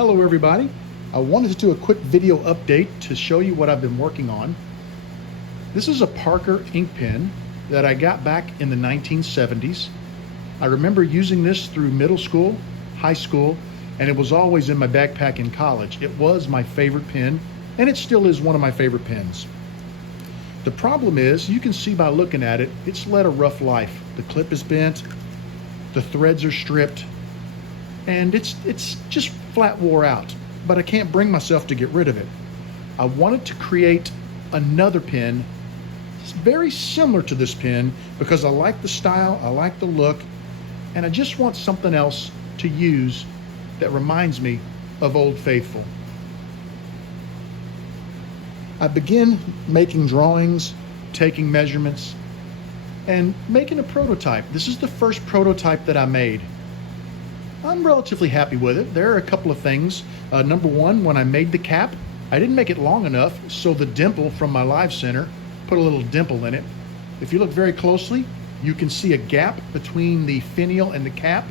Hello everybody. I wanted to do a quick video update to show you what I've been working on. This is a Parker ink pen that I got back in the 1970s. I remember using this through middle school, high school, and it was always in my backpack in college. It was my favorite pen, and it still is one of my favorite pens. The problem is, you can see by looking at it, it's led a rough life. The clip is bent, the threads are stripped, and it's just flat wore out, but I can't bring myself to get rid of it. I wanted to create another pen very similar to this pen because I like the style, I like the look, and I just want something else to use that reminds me of Old Faithful. I began making drawings, taking measurements, and making a prototype. This is the first prototype that I made. I'm relatively happy with it. There are a couple of things. Number one, when I made the cap, I didn't make it long enough, so the dimple from my live center put a little dimple in it. If you look very closely, you can see a gap between the finial and the cap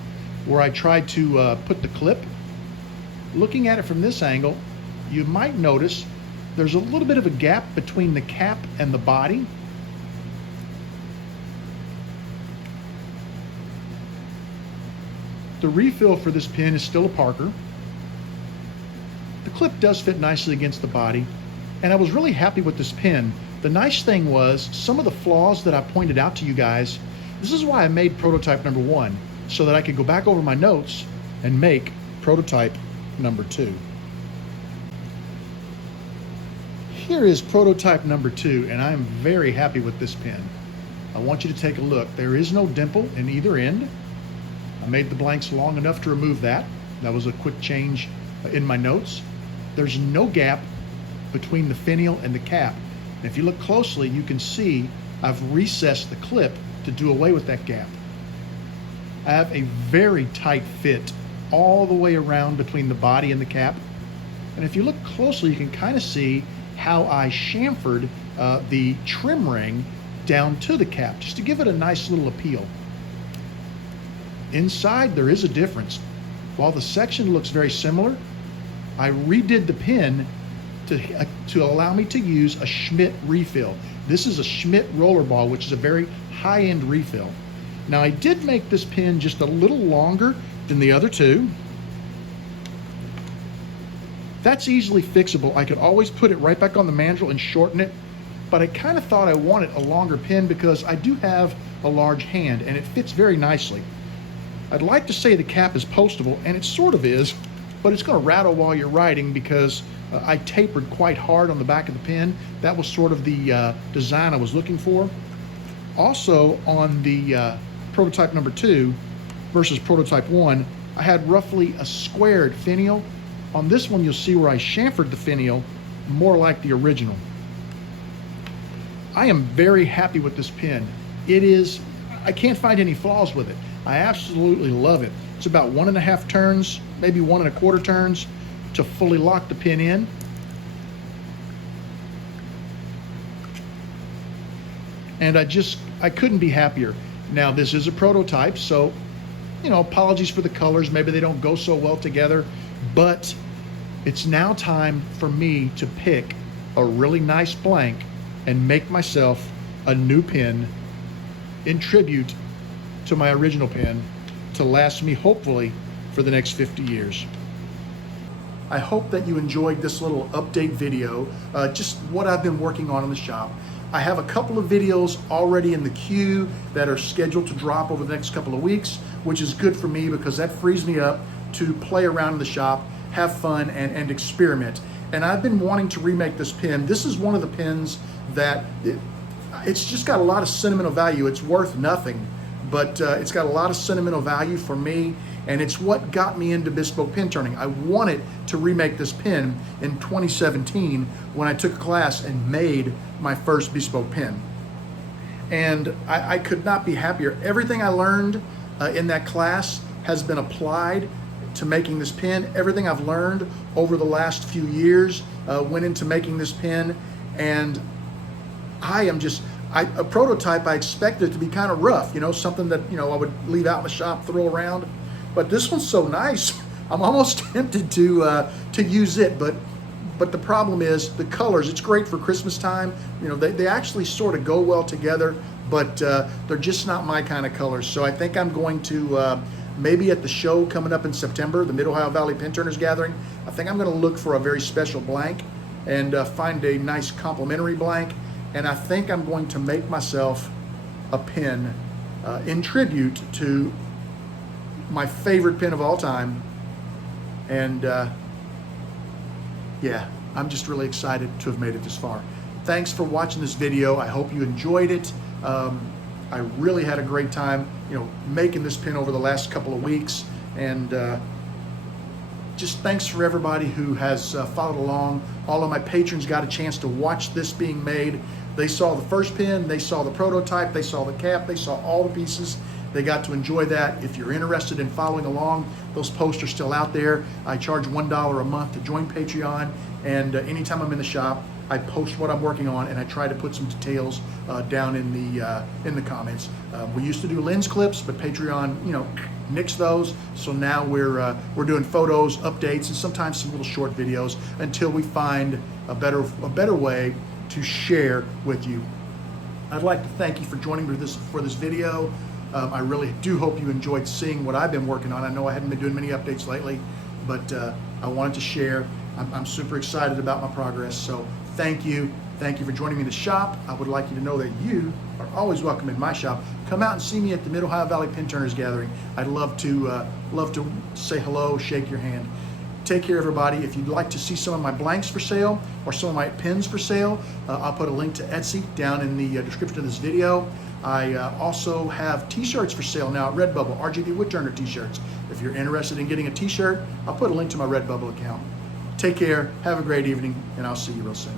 where I tried to put the clip. Looking at it from this angle, you might notice there's a little bit of a gap between the cap and the body. The refill for this pen is still a Parker. The clip does fit nicely against the body, and I was really happy with this pen. The nice thing was, some of the flaws that I pointed out to you guys, this is why I made prototype number one, so that I could go back over my notes and make prototype number two. Here is prototype number two, and I am very happy with this pen. I want you to take a look. There is no dimple in either end. I made the blanks long enough to remove that. That was a quick change in my notes. There's no gap between the finial and the cap. And if you look closely, you can see I've recessed the clip to do away with that gap. I have a very tight fit all the way around between the body and the cap. And if you look closely, you can kind of see how I chamfered the trim ring down to the cap, just to give it a nice little appeal. Inside, there is a difference. While the section looks very similar, I redid the pen to allow me to use a Schmidt refill. This is a Schmidt rollerball, which is a very high-end refill. Now, I did make this pen just a little longer than the other two. That's easily fixable. I could always put it right back on the mandrel and shorten it, but I kind of thought I wanted a longer pen because I do have a large hand and it fits very nicely. I'd like to say the cap is postable, and it sort of is, but it's going to rattle while you're writing because I tapered quite hard on the back of the pen. That was sort of the design I was looking for. Also, on the prototype number two versus prototype one, I had roughly a squared finial. On this one, you'll see where I chamfered the finial more like the original. I am very happy with this pen. I can't find any flaws with it. I absolutely love it. It's about 1.5 turns, maybe 1.25 turns to fully lock the pen in. And I couldn't be happier. Now, this is a prototype, so, apologies for the colors. Maybe they don't go so well together, but it's now time for me to pick a really nice blank and make myself a new pen in tribute to my original pen to last me, hopefully, for the next 50 years. I hope that you enjoyed this little update video, just what I've been working on in the shop. I have a couple of videos already in the queue that are scheduled to drop over the next couple of weeks, which is good for me because that frees me up to play around in the shop, have fun, and experiment. And I've been wanting to remake this pen. This is one of the pens that it's just got a lot of sentimental value. It's worth nothing, but it's got a lot of sentimental value for me, and it's what got me into bespoke pen turning. I wanted to remake this pen in 2017 when I took a class and made my first bespoke pen. And I could not be happier. Everything I learned in that class has been applied to making this pen. Everything I've learned over the last few years went into making this pen, and a prototype, I expected it to be kind of rough, something that, I would leave out in the shop, throw around. But this one's so nice. I'm almost tempted to use it, but the problem is the colors. It's great for Christmas time. You know, they actually sort of go well together, but they're just not my kind of colors. So I think I'm going to maybe at the show coming up in September, the Mid-Ohio Valley Pin Turners Gathering, I think I'm going to look for a very special blank and find a nice complementary blank. And I think I'm going to make myself a pin in tribute to my favorite pin of all time. And yeah, I'm just really excited to have made it this far. Thanks for watching this video. I hope you enjoyed it. I really had a great time, you know, making this pin over the last couple of weeks. And just thanks for everybody who has followed along. All of my patrons got a chance to watch this being made. They saw the first pin, they saw the prototype, they saw the cap, they saw all the pieces. They got to enjoy that. If you're interested in following along, those posts are still out there. I charge $1 a month to join Patreon, and anytime I'm in the shop, I post what I'm working on, and I try to put some details down in the comments. We used to do lens clips, but Patreon, you know, nixed those. So now we're doing photos, updates, and sometimes some little short videos until we find a better way to share with you. I'd like to thank you for joining me for this video. I really do hope you enjoyed seeing what I've been working on. I know I hadn't been doing many updates lately, but I wanted to share. I'm super excited about my progress, so thank you. Thank you for joining me in the shop. I would like you to know that you are always welcome in my shop. Come out and see me at the Mid-Ohio Valley Pin Turners Gathering. I'd love to say hello, shake your hand. Take care, everybody. If you'd like to see some of my blanks for sale or some of my pins for sale, I'll put a link to Etsy down in the description of this video. I also have t-shirts for sale now at Redbubble, RGB Woodturner t-shirts. If you're interested in getting a t-shirt, I'll put a link to my Redbubble account. Take care, have a great evening, and I'll see you real soon.